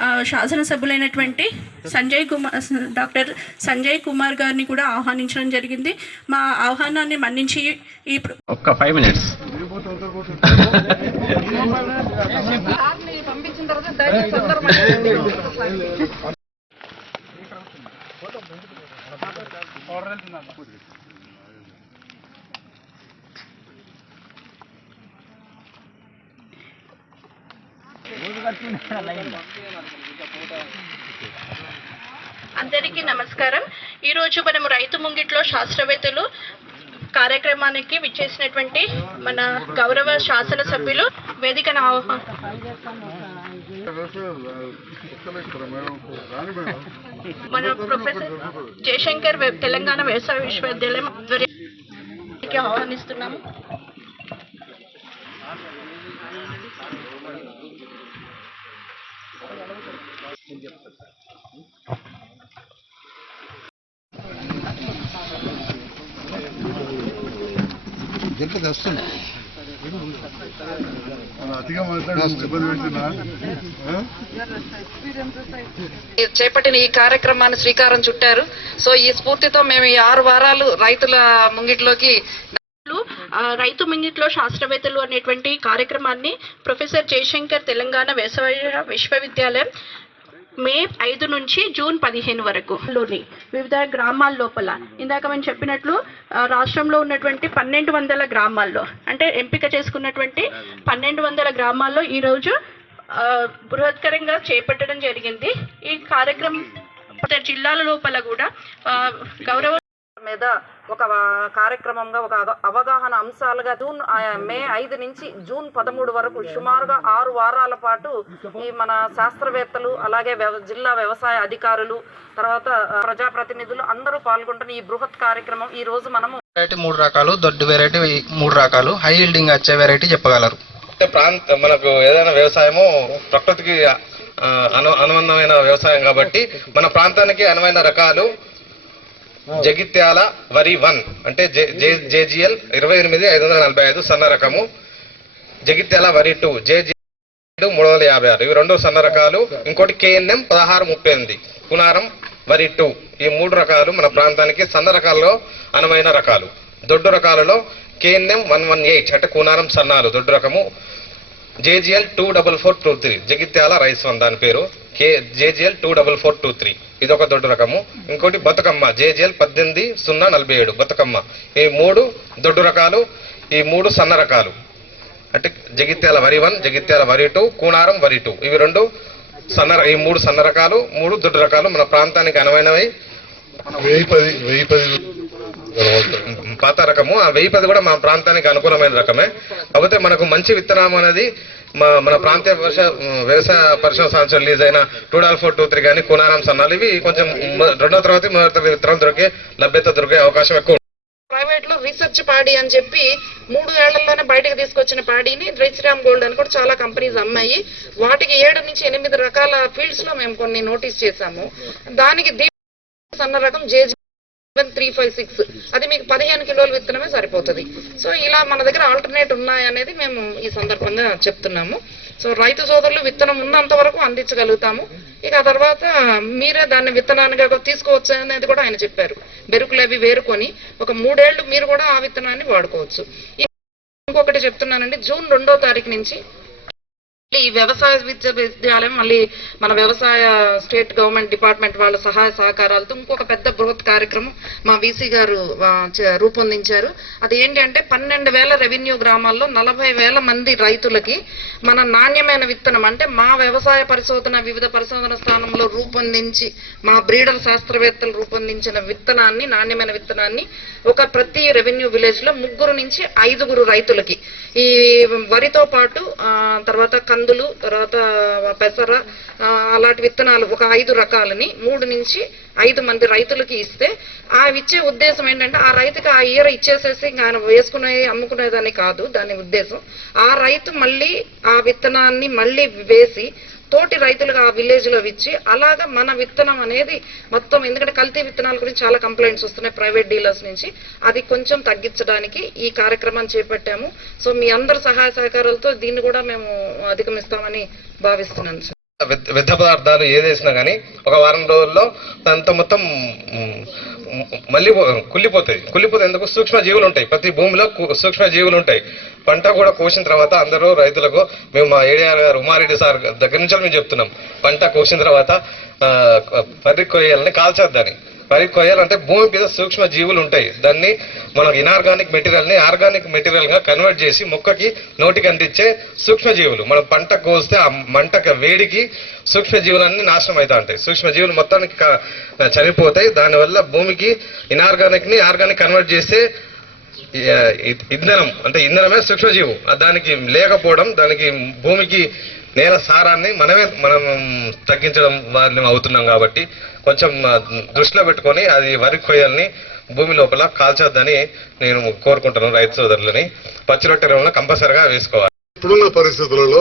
ఆ, శాసనసభ్యులైనటువంటి సంజయ్ కుమార్ డాక్టర్ సంజయ్ కుమార్ గారిని కూడా ఆహ్వానించడం జరిగింది. మా ఆహ్వానాన్ని మన్నించి ఈ ఒక్క ఫైవ్ మినిట్స్ అందరికీ నమస్కారం. ఈరోజు మనం రైతు ముంగిట్లో శాస్త్రవేత్తలు కార్యక్రమానికి విచ్చేసినటువంటి మన గౌరవ శాసన సభ్యులు వేదికను ఆహ్వా మన ప్రొఫెసర్ జయశంకర్ తెలంగాణ వ్యవసాయ విశ్వవిద్యాలయం ఆధ్వర్యానికి ఆహ్వానిస్తున్నాము. చేపట్టిన ఈ కార్యక్రమాన్ని శ్రీకారం చుట్టారు. సో ఈ స్ఫూర్తితో మేము ఈ ఆరు వారాలు రైతుల ముంగిట్లోకి రైతు మినిట్లో శాస్త్రవేత్తలు అనేటువంటి కార్యక్రమాన్ని ప్రొఫెసర్ జయశంకర్ తెలంగాణ వ్యవసాయ విశ్వవిద్యాలయం మే ఐదు నుంచి జూన్ పదిహేను వరకు లోని వివిధ గ్రామాల లోపల. ఇందాక మనం చెప్పినట్లు రాష్ట్రంలో ఉన్నటువంటి పన్నెండు వందల గ్రామాల్లో అంటే ఎంపిక చేసుకున్నటువంటి పన్నెండు వందల గ్రామాల్లో ఈరోజు బృహత్కరంగా చేపట్టడం జరిగింది. ఈ కార్యక్రమం జిల్లాల లోపల కూడా గౌరవ మీద ఒక కార్యక్రమంగా ఒక అవ- అవగాహన అంశాలుగా జూన్ మే ఐదు నుంచి జూన్ పదమూడు వరకు సుమారుగా ఆరు వారాల పాటు ఈ మన శాస్త్రవేత్తలు అలాగే జిల్లా వ్యవసాయ అధికారులు తర్వాత ప్రజాప్రతినిధులు అందరూ పాల్గొంటున్న ఈ బృహత్ కార్యక్రమం. ఈ రోజు మనము వెరైటీ మూడు రకాలు దొడ్డు వెరైటీ మూడు రకాలు. హై హీల్డింగ్ వచ్చే వెరైటీ చెప్పగలరు. అంటే ప్రాంత మనకు ఏదైనా వ్యవసాయము ప్రకృతికి అను అనుబంధమైన వ్యవసాయం కాబట్టి మన ప్రాంతానికి అనువైన రకాలు జగిత్యాల వరి వన్ అంటే జేజిఎల్ ఇరవై ఎనిమిది ఐదు వందల నలభై ఐదు సన్న రకము. జగిత్యాల వరి టూ జేజిఎల్ మూడు వందల యాభై ఆరు. ఇవి రెండు సన్న రకాలు. ఇంకోటి కేఎన్ఎం పదహారు ముప్పై ఎనిమిది. కునారం వరి టూ. ఈ మూడు రకాలు మన ప్రాంతానికి సన్న రకాల్లో అనువైన రకాలు. దొడ్డు రకాలలో కేఎన్ఎం వన్ వన్ ఎయిట్ అంటే కూనారం సన్నాలు దొడ్డు రకము. JGL two double four two three Jagtial rice one దాని పేరు. K JGL two double four two three. ఇది ఒక దొడ్డు రకము. ఇంకోటి బతుకమ్మ జేజిఎల్ పద్దెనిమిది సున్నా నలభై ఏడు బతుకమ్మ. ఈ మూడు దొడ్డు రకాలు ఈ మూడు సన్న రకాలు. అంటే జగిత్యాల వరి వన్ జగిత్యాల వరి టూ కూనారం వరి టూ. ఇవి రెండు సన్న ఈ మూడు సన్న రకాలు మూడు దొడ్డు రకాలు మన ప్రాంతానికి అనువైనవి. పాత రకము. ఆ వెయ్యి పది కూడా మన ప్రాంతానికి అనుకూలమైన రకమే. కాకపోతే మనకు మంచి విత్తనం అనేది మా- మన ప్రాంతీయ వ్యవసాయ పరిశ్రమ సంవత్సరం రిలీజ్ అయిన two double four two three కానీ కునారాం సన్నాలు ఇవి కొంచెం రెండో తర్వాత మొదటి తరగతి విత్తనాలు దొరికే లభ్యత దొరికే అవకాశం ఎక్కువ ప్రైవేట్లో రీసెర్చ్ పాడి అని చెప్పి మూడు ఏళ్ళలోనే బయటకు తీసుకొచ్చిన పాడిని రిచ్రామ్ గోల్డ్ అని కూడా చాలా కంపెనీస్ అమ్మాయి. వాటికి ఏడు నుంచి ఎనిమిది రకాల ఫీల్డ్స్లో మేము కొన్ని నోటీస్ చేశాము. దానికి దీ సన్న రకం జేజీ త్రీ ఫైవ్ సిక్స్ అది మీకు పదిహేను కిలోల విత్తనమే సరిపోతుంది. సో ఇలా మన దగ్గర ఆల్టర్నేట్ ఉన్నాయనేది మేము ఈ సందర్భంగా చెప్తున్నాము. సో రైతు సోదరులు విత్తనం ఉన్నంత వరకు అందించగలుగుతాము. ఇక ఆ తర్వాత మీరే దాన్ని విత్తనానికి తీసుకోవచ్చు అనేది కూడా ఆయన చెప్పారు. బెరుకులు అవి వేరుకొని ఒక మూడేళ్ళు మీరు కూడా ఆ విత్తనాన్ని వాడుకోవచ్చు. ఇంకొకటి చెప్తున్నానండి జూన్ రెండో తారీఖు నుంచి ఈ వ్యవసాయ విశ్వవిద్యాలయం మళ్ళీ మన వ్యవసాయ స్టేట్ గవర్నమెంట్ డిపార్ట్మెంట్ వాళ్ళ సహాయ సహకారాలతో ఇంకొక పెద్ద బృహత్ కార్యక్రమం మా వీసీ గారు రూపొందించారు. అది ఏంటి అంటే పన్నెండు వేల రెవెన్యూ గ్రామాల్లో నలభై వేల మంది రైతులకి మన నాణ్యమైన విత్తనం అంటే మా వ్యవసాయ పరిశోధన వివిధ పరిశోధన స్థానంలో రూపొందించి మా బ్రీడర్ శాస్త్రవేత్తలు రూపొందించిన విత్తనాన్ని నాణ్యమైన విత్తనాన్ని ఒక ప్రతి రెవెన్యూ విలేజ్లో ముగ్గురు నుంచి ఐదుగురు రైతులకి ఈ వరితో పాటు ఆ, తర్వాత కందులు తర్వాత పెసర ఆ, అలాంటి విత్తనాలు ఒక ఐదు రకాలని మూడు నుంచి ఐదు మంది రైతులకి ఇస్తే ఆ ఇచ్చే ఉద్దేశం ఏంటంటే ఆ రైతుకి ఆ ఇయర్ ఇచ్చేసేసి ఆయన వేసుకునే అమ్ముకునేదని కాదు దాని ఉద్దేశం. ఆ రైతు మళ్ళీ ఆ విత్తనాన్ని మళ్ళీ వేసి తోటి రైతులుగా ఆ విలేజ్లో ఇచ్చి అలాగా మన విత్తనం అనేది మొత్తం ఎందుకంటే కల్తీ విత్తనాల గురించి చాలా కంప్లైంట్స్ వస్తున్నాయి ప్రైవేట్ డీలర్స్ నుంచి. అది కొంచెం తగ్గించడానికి ఈ కార్యక్రమాన్ని చేపట్టాము. సో మీ అందరి సహాయ సహకారాలతో దీన్ని కూడా మేము అధిగమిస్తామని భావిస్తున్నాను సార్. వ్యర్థ- పదార్థాలు ఏదేసినా కానీ ఒక వారం రోజుల్లో దాంతో మొత్తం మళ్ళీ కుళ్ళిపోతాయి. కుళ్ళిపోతే ఎందుకు? సూక్ష్మ జీవులు ఉంటాయి. ప్రతి భూమిలో సూక్ష్మ జీవులు ఉంటాయి. పంట కూడా కోసిన తర్వాత అందరూ రైతులకు మేము మా ఏరియా గారు ఉమారెడ్డి సార్ దగ్గర నుంచి మేము చెప్తున్నాం. పంట కోసిన తర్వాత పరి కొయ్యాలని కాల్చొద్దని. పరి కొయ్యాలంటే భూమి మీద సూక్ష్మ జీవులు ఉంటాయి. దాన్ని మనం ఇనార్గానిక్ మెటీరియల్ని ఆర్గానిక్ మెటీరియల్గా కన్వర్ట్ చేసి మొక్కకి నోటికి అందించే సూక్ష్మ జీవులు. మనం పంట కోస్తే ఆ మంట వేడికి సూక్ష్మ జీవులన్నీ నాశనం అవుతా ఉంటాయి. సూక్ష్మ జీవులు మొత్తానికి చనిపోతాయి. దానివల్ల భూమికి ఇనార్గానిక్ని ఆర్గానిక్ కన్వర్ట్ చేస్తే ఇంధనం అంటే ఇంధనమే సూక్ష్మజీవం దానికి లేకపోవడం దానికి భూమికి నేల సారాన్ని మనమే మనం తగ్గించడం వాళ్ళని అవుతున్నాం కాబట్టి కొంచెం దృష్టిలో పెట్టుకొని అది వరి కొయ్యల్ని భూమి లోపల కాల్చొద్దని నేను కోరుకుంటున్నాను రైతు సోదరులని. పచ్చి రొట్టెలను కంపల్సరిగా వేసుకోవాలి. ఇప్పుడున్న పరిస్థితులలో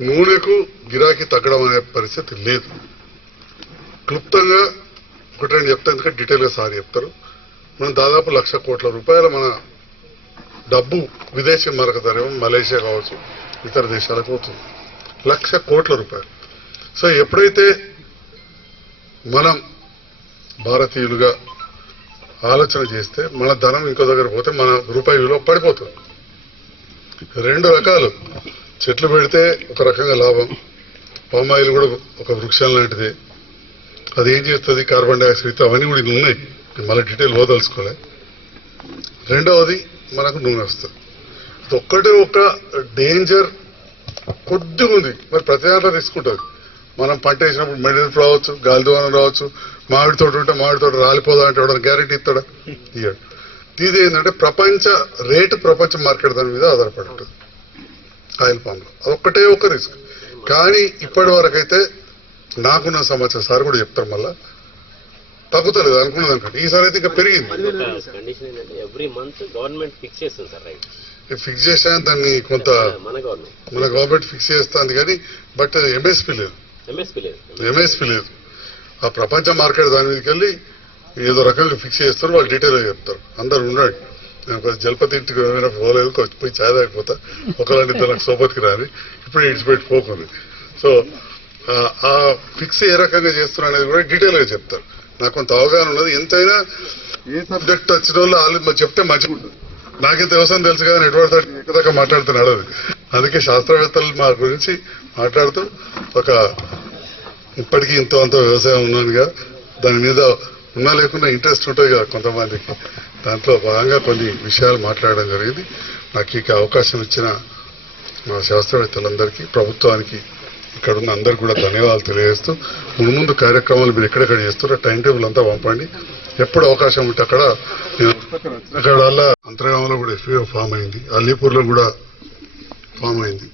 నూనెకు గిరాకీ తగ్గడం అనే పరిస్థితి లేదు. క్లుప్తంగా ఒకటి రెండు చెప్తా ఎందుకంటే డీటెయిల్గా సార్ చెప్తారు మనం దాదాపు లక్ష కోట్ల రూపాయల మన డబ్బు విదేశీ మరక ధరం మలేషియా కావచ్చు ఇతర దేశాలకు అవుతుంది లక్ష కోట్ల రూపాయలు. సో ఎప్పుడైతే మనం భారతీయులుగా ఆలోచన చేస్తే మన ధనం ఇంకో దగ్గర పోతే మన రూపాయి విలువ పడిపోతుంది. రెండు రకాలు. చెట్లు పెడితే ఒక రకంగా లాభం పామాయిల్ కూడా ఒక వృక్షం లాంటిది. అది ఏం చేస్తుంది? కార్బన్ డైఆక్సైడ్ అవన్నీ కూడా ఉన్నాయి. మళ్ళీ డీటెయిల్ పోదలుచుకోలే. రెండవది మనకు నూనె వస్తుంది. ఇది ఒక్కటే ఒక డేంజర్ కొద్దిగా ఉంది మరి ప్రతి దాంట్లో తీసుకుంటుంది. మనం పంట వేసినప్పుడు మెడిసిన్ రావచ్చు గాలి దోమనం రావచ్చు మామిడి తోట ఉంటే మామిడి తోట రాలిపోదా అంటే ఎవడన్నా గ్యారెంటీ ఇస్తాడా? ఇయ్యాడు. ఇది ఏంటంటే ప్రపంచ రేటు ప్రపంచ మార్కెట్ దాని మీద ఆధారపడి ఉంటుంది ఆయిల్ పామ్లో అదొక్కటే ఒక రిస్క్. కానీ ఇప్పటి వరకైతే నాకున్న సమాచారం సార్ కూడా చెప్తారు మళ్ళీ తగ్గుతలేదు అనుకున్న దానికంటే ఈసారి అయితే ఇంకా పెరిగింది. ఫిక్స్ చేసా దాన్ని కొంత మన గవర్నమెంట్ ఫిక్స్ చేస్తుంది కానీ బట్ ఎంఎస్పీ లేదు. ఎంఎస్పీ లేదు. ఆ ప్రపంచ మార్కెట్ దాని మీదకి వెళ్ళి ఏదో రకంగా ఫిక్స్ చేస్తారు వాళ్ళు డీటెయిల్గా చెప్తారు. అందరు ఉండండి. నేను జలపతి ఇంటికి ఏమైనా పోలేదు పోయి ఛాయ్ తాగిపోతా. ఒకలాంటి ఇద్దరు సోపతికి రాని ఇప్పుడు ఇడిచిపెట్టి పోకుంది. సో ఆ- ఆ ఫిక్స్ ఏ రకంగా చేస్తున్నారు అనేది కూడా డీటెయిల్గా చెప్తారు. నాకు కొంత అవగాహన ఉన్నది. ఎంతైనా ఏ సబ్జెక్ట్ వచ్చిన వాళ్ళు వాళ్ళు చెప్తే మంచిగా ఉంటుంది నాకింత వ్యవసాయం తెలుసు కదా ఎటువంటి ఎక్కదాకా మాట్లాడుతున్నాడు అది. అందుకే శాస్త్రవేత్తలు మా గురించి మాట్లాడుతూ ఒక ఇప్పటికీ ఇంత అంత వ్యవసాయం ఉన్నానుగా దాని మీద ఉన్నా లేకుండా ఇంట్రెస్ట్ ఉంటాయి కదా కొంతమందికి. దాంట్లో భాగంగా కొన్ని విషయాలు మాట్లాడడం జరిగింది. నాకు ఇక అవకాశం ఇచ్చిన మా శాస్త్రవేత్తలందరికీ ప్రభుత్వానికి ఇక్కడ ఉన్న అందరికి కూడా ధన్యవాదాలు తెలియజేస్తూ ముందు ముందు కార్యక్రమాలు మీరు ఎక్కడెక్కడ చేస్తారో టైం టేబుల్ అంతా పంపండి. ఎప్పుడు అవకాశం ఉంటే అక్కడ నేను అక్కడ అంతర్గామంలో కూడా ఎఫ్ఏఓ ఫామ్ అయింది. అలీపూర్లో కూడా ఫామ్ అయింది.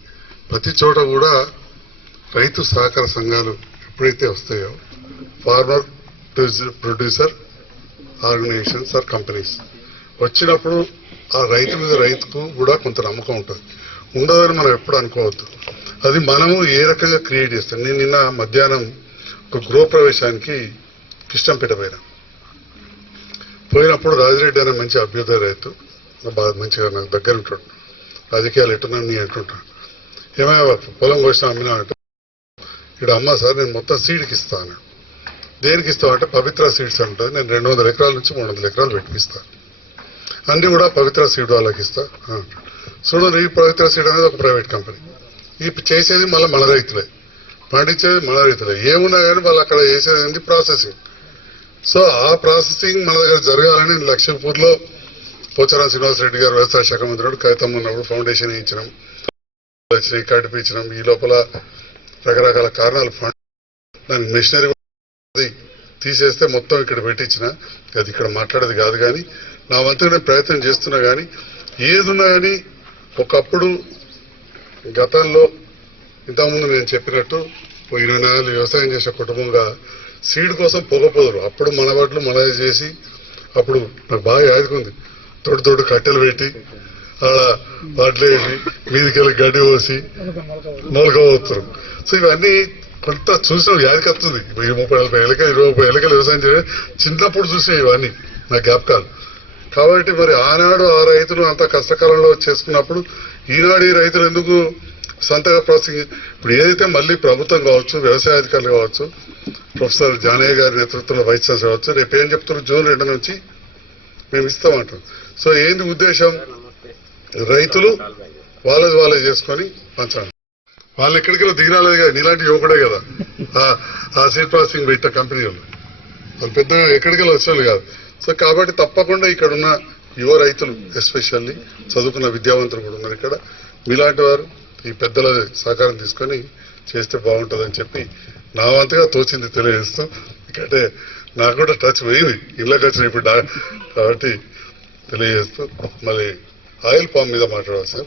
ప్రతి చోట కూడా రైతు సహకార సంఘాలు ఎప్పుడైతే వస్తాయో farmer producer organizations or companies. వచ్చినప్పుడు ఆ రైతు మీద రైతుకు కూడా కొంత నమ్మకం ఉంటుంది. ఉండదని మనం ఎప్పుడు అనుకోవద్దు. అది మనము ఏ రకంగా క్రియేట్ చేస్తాం? నేను నిన్న మధ్యాహ్నం ఒక గృహ ప్రవేశానికి కిష్టంపేట పోయినా. పోయినప్పుడు రాజిరెడ్డి అనే మంచి అభ్యుదయ రైతు బాగా మంచిగా నాకు దగ్గర ఉంటాడు. రాజకీయాలు ఎట్టున్నా నీ అంటుంటాడు. ఏమైనా పొలం కోసం అమ్మినా అంటే ఇక్కడ అమ్మ సార్ నేను మొత్తం సీడ్కి ఇస్తాను దేనికి ఇస్తామంటే అంటే పవిత్ర సీడ్స్ ఉంటుంది నేను రెండు వందల ఎకరాల నుంచి మూడు వందల ఎకరాలు పెట్టిస్తాను అన్నీ కూడా పవిత్ర సీడ్ వాళ్ళకి ఇస్తా చూడండి చూడు ఈ పవిత్ర సీడ్ అనేది ఒక ప్రైవేట్ కంపెనీ. ఈ చేసేది మళ్ళీ మన రైతులే. పండించేది మన రైతులే. ఏమున్నా కానీ వాళ్ళు అక్కడ చేసేది ఏంటి? ప్రాసెసింగ్ సో ఆ ప్రాసెసింగ్ మన దగ్గర జరగాలని లక్ష్మీపూర్లో పోచారం శ్రీనివాసరెడ్డి గారు వ్యవసాయ శాఖ మంత్రుడు కవితం ఉన్నప్పుడు ఫౌండేషన్ ఇచ్చినాం వచ్చినాయి కడిపించినాం ఈ లోపల రకరకాల కారణాలు ఫండ్ దానికి మిషనరీ తీసేస్తే మొత్తం ఇక్కడ పెట్టించిన. అది ఇక్కడ మాట్లాడేది కాదు కానీ నా వంతు నేను ప్రయత్నం చేస్తున్నా కానీ ఏదున్నా కానీ ఒకప్పుడు గతంలో ఇంతకుముందు నేను చెప్పినట్టు ఇరవై నాలుగు వ్యవసాయం చేసే కుటుంబంగా సీడ్ కోసం పొగపోదురు. అప్పుడు మన వాటిలో మన చేసి అప్పుడు నాకు బాగా యాదుకుంది తోడు తోడు కట్టెలు పెట్టి అలా వాటిలో వేసి మీదికెళ్ళి గడ్డి పోసి మొలక సో ఇవన్నీ కొంత చూసిన యాదికత్తుంది వెయ్యి ముప్పై నలభై ఏళ్ళకి ఇరవై ముప్పై ఏళ్ళకి వ్యవసాయం చేయడం చిన్నప్పుడు చూసిన ఇవన్నీ. నా జ్ఞాపకాలు. కాబట్టి మరి ఆనాడు ఆ రైతులు అంత కష్టకాలంలో చేసుకున్నప్పుడు ఈనాడు ఈ రైతులు ఎందుకు సొంతగా ప్రాసెసింగ్ ఇప్పుడు ఏదైతే మళ్ళీ ప్రభుత్వం కావచ్చు వ్యవసాయ అధికారులు కావచ్చు ప్రొఫెసర్ జానయ్య గారి నేతృత్వంలో వైస్ ఛాన్సలర్ కావచ్చు రేపు ఏం చెప్తున్నారు? జూన్ రెండు నుంచి మేము ఇస్తామంటాం సో ఏంది ఉద్దేశం? రైతులు వాళ్ళది వాళ్ళే చేసుకొని పంచండి వాళ్ళు ఎక్కడికి దిగిరాలేదు కదా నీలాంటి యువకుడే కదా. ఆ- సీట్ సీడ్ ప్రాసెసింగ్ పెట్ట కంపెనీ వాళ్ళు. వాళ్ళు పెద్దగా ఎక్కడికి వచ్చేవాళ్ళు కాదు. సో కాబట్టి తప్పకుండా ఇక్కడ ఉన్న యువ రైతులు ఎస్పెషల్లీ చదువుకున్న విద్యావంతులు కూడా ఉన్నారు ఇక్కడ. మీలాంటి వారు ఈ పెద్దల సహకారం తీసుకొని చేస్తే బాగుంటుందని చెప్పి నా వంతుగా తోచింది తెలియజేస్తూ ఎందుకంటే నాకు కూడా టచ్ పోయింది. ఇళ్ళకి వచ్చిన ఇప్పుడు కాబట్టి తెలియజేస్తూ మళ్ళీ ఆయిల్ పామ్ మీద మాట్లాడాల్సి